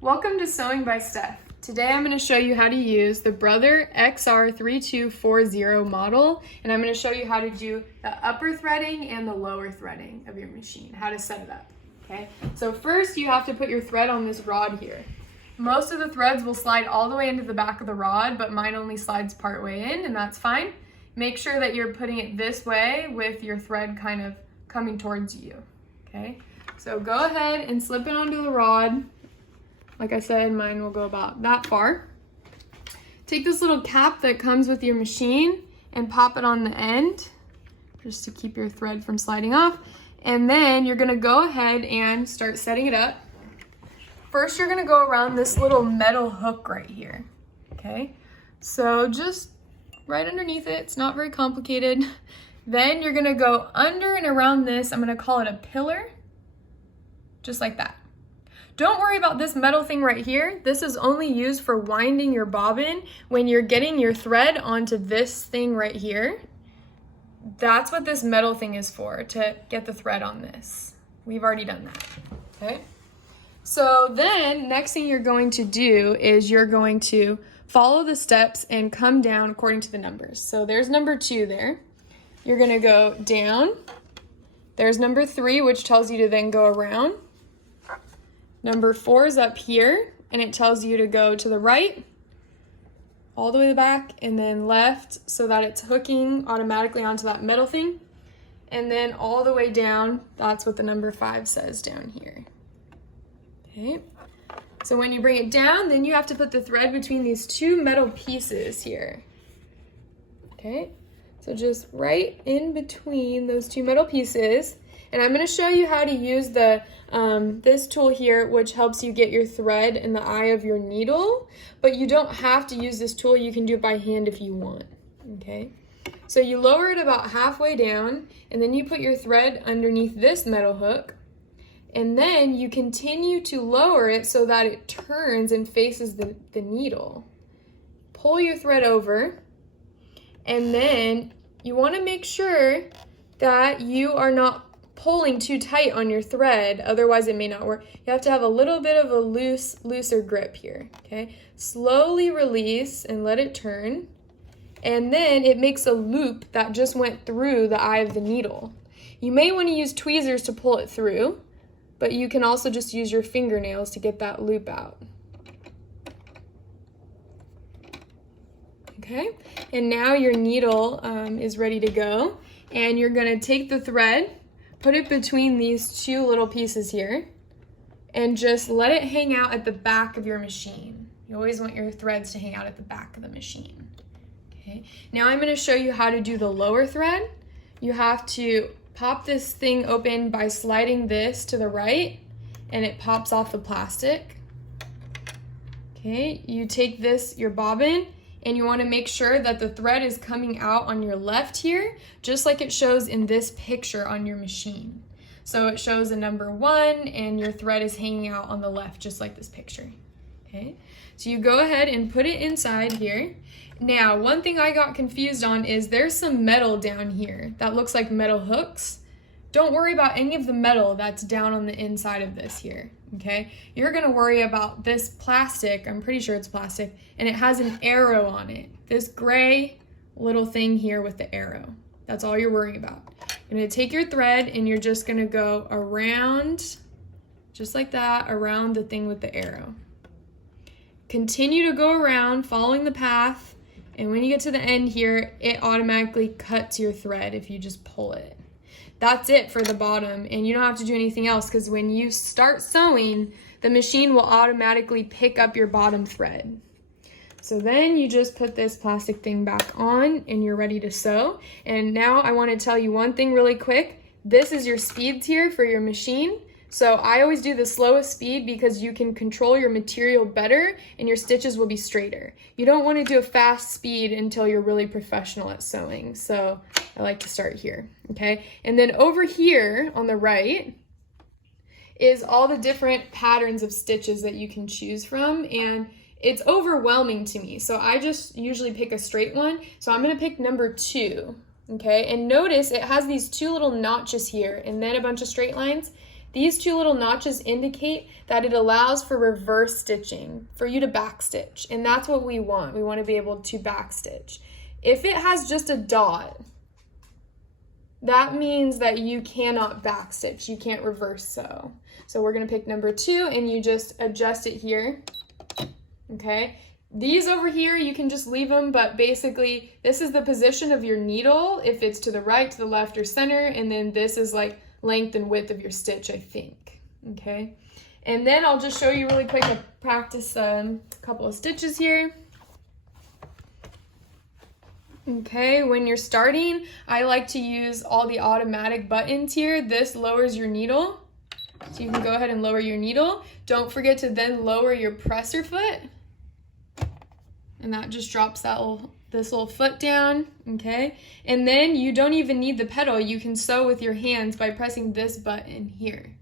Welcome to Sewing by Steph. Today I'm going to show you how to use the Brother XR3240 model, and I'm going to show you how to do the upper threading and the lower threading of your machine, how to set it up. Okay, so first you have to put your thread on this rod here. Most of the threads will slide all the way into the back of the rod, but mine only slides part way in, and that's fine. Make sure that you're putting it this way with your thread kind of coming towards you. Okay, so go ahead and slip it onto the rod. Like I said, mine will go about that far. Take this little cap that comes with your machine and pop it on the end, just to keep your thread from sliding off. And then you're gonna go ahead and start setting it up. First, you're gonna go around this little metal hook right here, okay? So just right underneath it, it's not very complicated. Then you're gonna go under and around this, I'm gonna call it a pillar, just like that. Don't worry about this metal thing right here. This is only used for winding your bobbin when you're getting your thread onto this thing right here. That's what this metal thing is for, to get the thread on this. We've already done that, okay? So then, next thing you're going to do is you're going to follow the steps and come down according to the numbers. So there's number 2 there. You're gonna go down. There's number 3, which tells you to then go around. Number 4 is up here, and it tells you to go to the right, all the way back, and then left, so that it's hooking automatically onto that metal thing. And then all the way down, that's what the number 5 says down here. Okay, so when you bring it down, then you have to put the thread between these 2 metal pieces here. Okay, so just right in between those 2 metal pieces. And I'm going to show you how to use the this tool here, which helps you get your thread in the eye of your needle, but you don't have to use this tool. You can do it by hand if you want. Okay, so you lower it about halfway down, and then you put your thread underneath this metal hook, and then you continue to lower it so that it turns and faces the needle. Pull your thread over, and then you want to make sure that you are not pulling too tight on your thread, otherwise it may not work. You have to have a little bit of a looser grip here, okay? Slowly release and let it turn, and then it makes a loop that just went through the eye of the needle. You may want to use tweezers to pull it through, but you can also just use your fingernails to get that loop out. Okay, and now your needle is ready to go, and you're gonna take the thread, put it between these 2 little pieces here, and just let it hang out at the back of your machine. You always want your threads to hang out at the back of the machine. Okay, now I'm going to show you how to do the lower thread. You have to pop this thing open by sliding this to the right, and it pops off the plastic. Okay, you take this, your bobbin, and you want to make sure that the thread is coming out on your left here, just like it shows in this picture on your machine. So it shows a number 1, and your thread is hanging out on the left, just like this picture. Okay, so you go ahead and put it inside here. Now, one thing I got confused on is there's some metal down here that looks like metal hooks. Don't worry about any of the metal that's down on the inside of this here, okay? You're gonna worry about this plastic, I'm pretty sure it's plastic, and it has an arrow on it. This gray little thing here with the arrow. That's all you're worrying about. You're gonna take your thread and you're just gonna go around, just like that, around the thing with the arrow. Continue to go around, following the path, and when you get to the end here, it automatically cuts your thread if you just pull it. That's it for the bottom, and you don't have to do anything else, because when you start sewing, the machine will automatically pick up your bottom thread. So then you just put this plastic thing back on and you're ready to sew. And now I want to tell you one thing really quick. This is your speeds here for your machine. So I always do the slowest speed because you can control your material better and your stitches will be straighter. You don't want to do a fast speed until you're really professional at sewing. So I like to start here, okay? And then over here on the right is all the different patterns of stitches that you can choose from, and it's overwhelming to me. So I just usually pick a straight one. So I'm gonna pick number 2, okay? And notice it has these 2 little notches here and then a bunch of straight lines. these two little notches indicate that it allows for reverse stitching, for you to back stitch, and that's what we want. We want to be able to back stitch. If it has just a dot, that means that you cannot back stitch. You can't reverse sew. So we're gonna pick number 2 and you just adjust it here, okay? These over here, you can just leave them, but basically this is the position of your needle, if it's to the right, to the left, or center, and then this is like length and width of your stitch, I think, okay? And then I'll just show you really quick, I'll practice a couple of stitches here. Okay, when you're starting, I like to use all the automatic buttons here. This lowers your needle, so you can go ahead and lower your needle. Don't forget to then lower your presser foot, and that just drops this little foot down, okay? And then you don't even need the pedal. You can sew with your hands by pressing this button here,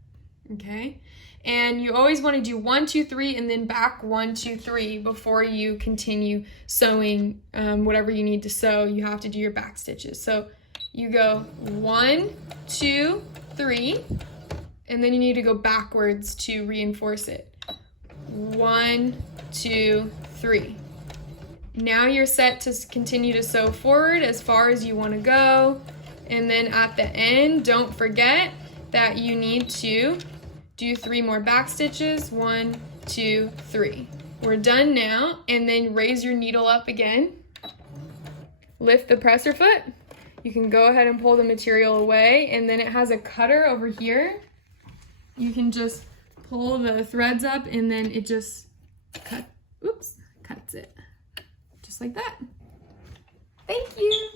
okay? And you always want to do 1, 2, 3, and then back 1, 2, 3 before you continue sewing whatever you need to sew. You have to do your back stitches. So you go 1, 2, 3, and then you need to go backwards to reinforce it. 1, 2, 3. Now you're set to continue to sew forward as far as you want to go. And then at the end, don't forget that you need to do 3 more back stitches. 1, 2, 3. We're done now, and then raise your needle up again. Lift the presser foot. You can go ahead and pull the material away, and then it has a cutter over here. You can just pull the threads up, and then it just cuts it. Just like that. Thank you.